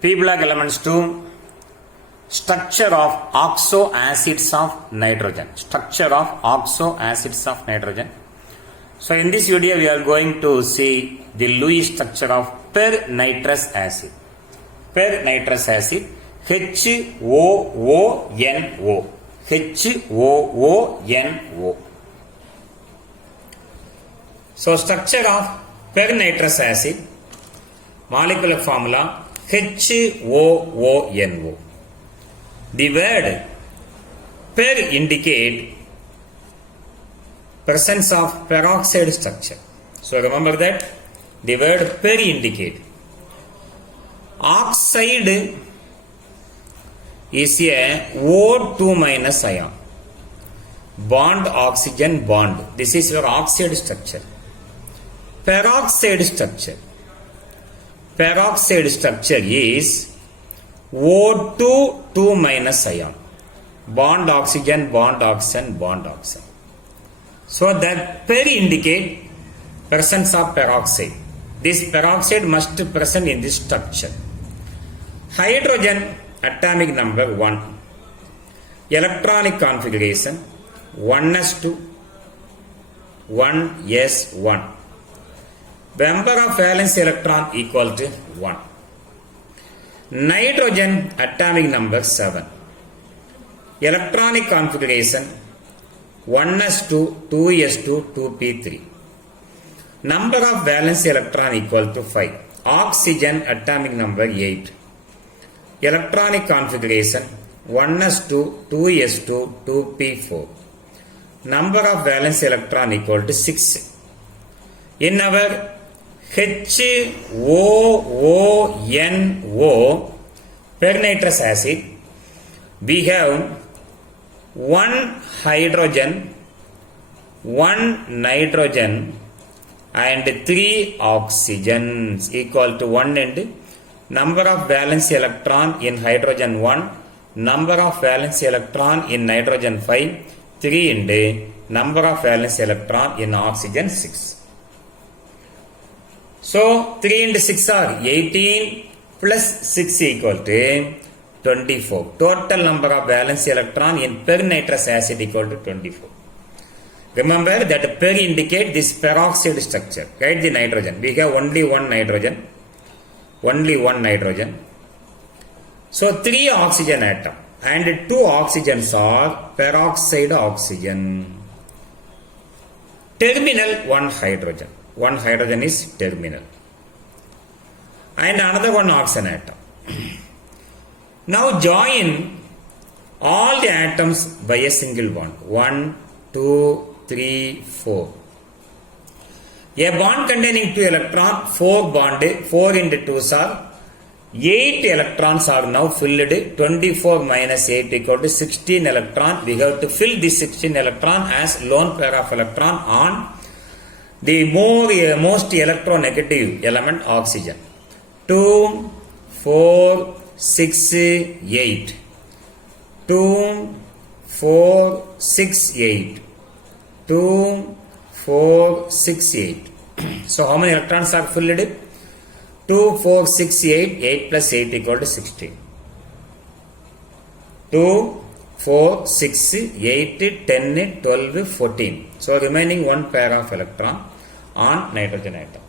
P block elements to structure of oxo acids of nitrogen. Structure of oxo acids of nitrogen. So in this video we are going to see the Lewis structure of per-nitrous acid. Per-nitrous acid HOONO. HOONO. So structure of per-nitrous acid, molecular formula HOONO. The word per indicate presence of peroxide structure. So remember that the word per indicate. Oxide is a O2 minus ion. Bond oxygen bond. This is your oxide structure. Peroxide structure. Peroxide structure is O2 2 minus ion. Bond oxygen, bond oxygen, bond oxygen. So that per indicate presence of peroxide. This peroxide must be present in this structure. Hydrogen atomic number 1. Electronic configuration 1s2 1s1. Number of valence electron equal to 1. Nitrogen atomic number 7. Electronic configuration 1s2 2s2 2p3. Number of valence electron equal to 5. Oxygen atomic number 8. Electronic configuration 1s2 2s2 2p4. Number of valence electron equal to 6. In our HOONO per-nitrous acid, we have 1 hydrogen, 1 nitrogen and 3 oxygens equal to 1 and number of valence electron in hydrogen 1, number of valence electron in nitrogen 5, 3 and number of valence electron in oxygen 6. So 3 and 6 are 18 plus 6 equal to 24. Total number of valence electron in per-nitrous acid equal to 24. Remember that per indicate this peroxide structure. Write the nitrogen. We have only one nitrogen. Only one nitrogen. So 3 oxygen atom and 2 oxygens are peroxide oxygen. Terminal 1 hydrogen. One hydrogen is terminal. And another one oxygen atom. Now join all the atoms by a single bond. 1, 2, 3, 4. A bond containing 2 electrons, 4 bond, 4 into 2 are 8 electrons are now filled. 24 minus 8 equal to 16 electron. We have to fill this 16 electron as lone pair of electron on the most electronegative element oxygen. 2, 4, 6, 8. 2, 4, 6, 8. 2, 4, 6, 8. So how many electrons are filled? 2, 4, 6, 8. 8 plus 8 equal to 16. 2, 4, 6, 8, 10, 12, 14. So remaining one pair of electron on nitrogen atom.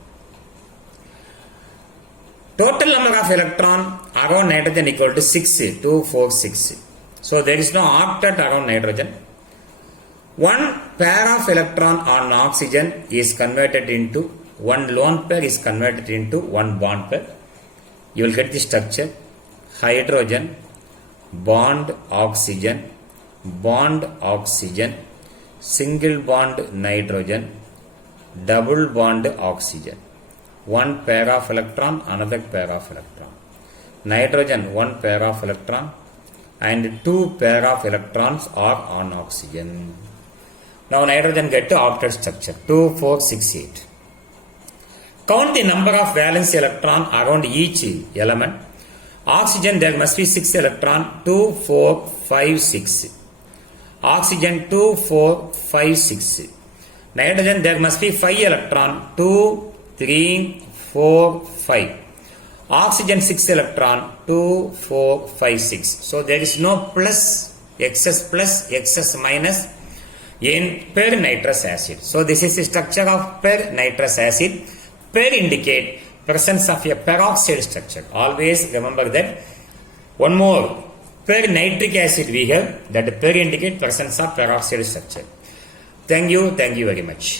Total number of electron around nitrogen equal to 6, 2, 4, 6. So there is no octet around nitrogen. One pair of electron on oxygen is converted into, one lone pair is converted into one bond pair. You will get the structure. Hydrogen, bond oxygen, single bond nitrogen, double bond oxygen. One pair of electron, another pair of electron. Nitrogen, one pair of electron and 2 pair of electrons are on oxygen. Now nitrogen get to octet structure. 2, 4, 6, 8. Count the number of valence electron around each element. Oxygen there must be 6 electron. 2, 4, 5, 6. Oxygen 2, 4, 5, 6. Nitrogen there must be 5 electron. 2, 3, 4, 5. Oxygen 6 electron, 2, 4, 5, 6. So there is no plus, excess minus in per nitrous acid. So this is the structure of per nitrous acid. Per indicate presence of a peroxide structure. Always remember that. One more. Per nitric acid we have, that per indicate presence of peroxide structure. Thank you very much.